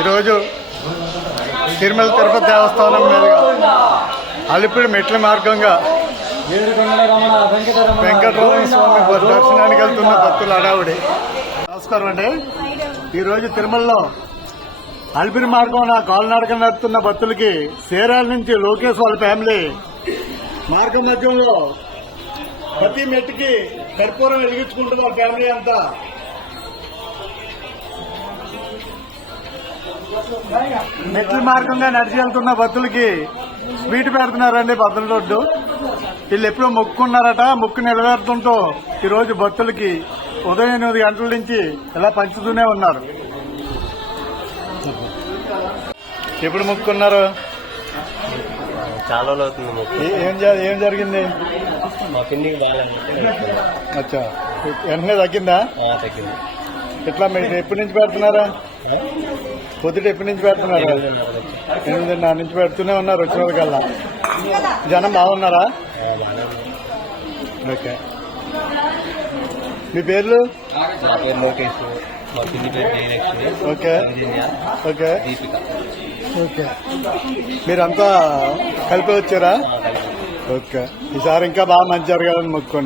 ఈరోజు తిరుమల తిరుపతి దేవస్థానం మీదుగా అలిపిరి మెట్ల మార్గంగా వెంకటరమణ స్వామి దర్శనానికి వెళ్తున్న భక్తుల హడావుడి. నమస్కారం అండి. ఈరోజు తిరుమలలో అలిపిరి మార్గం కాలినడక నడుపుతున్న భక్తులకి సేరాల నుంచి లోకేష్ వాళ్ళ ఫ్యామిలీ మార్గం మధ్యంలో ప్రతి మెట్టుకి కర్పూరం వెలిగించుకుంటున్న వాళ్ళ ఫ్యామిలీ అంతా మెట్ల మార్గంగా నడిచి వెళ్తున్న భక్తులకి స్వీట్ పెడుతున్నారండి భద్రల రోడ్డు. వీళ్ళు ఎప్పుడో మొక్కున్నారట, మొక్కు నెరవేరుతుంటూ ఈరోజు భక్తులకి ఉదయం 8 గంటల నుంచి ఇలా పంచుతూనే ఉన్నారు. ఎప్పుడు మొక్కున్నారు? చాలా అవుతుంది. ఏం జరిగింది? మా పిన్నికి అచ్చా, వెంటనే తగ్గిందా? తగ్గింది. ఎట్లా మీరు ఎప్పటి నుంచి పెడుతున్నారా? పొద్దుట ఎప్పటి నుంచి పెడుతున్నారా? 8:30 నుంచి పెడుతూనే ఉన్నారు. వచ్చినది కల్లా జనం బాగున్నారా? ఓకే. మీ పేర్లు? మా పేరు లోకేష్, మా పిన్ని పేరు Jayalakshmi. Okay okay Deepika. Okay. మీరంతా కలిపి వచ్చారా? ఓకే. ఈసారి ఇంకా బాగా మంచి జరగాలని మొక్కుకోండి.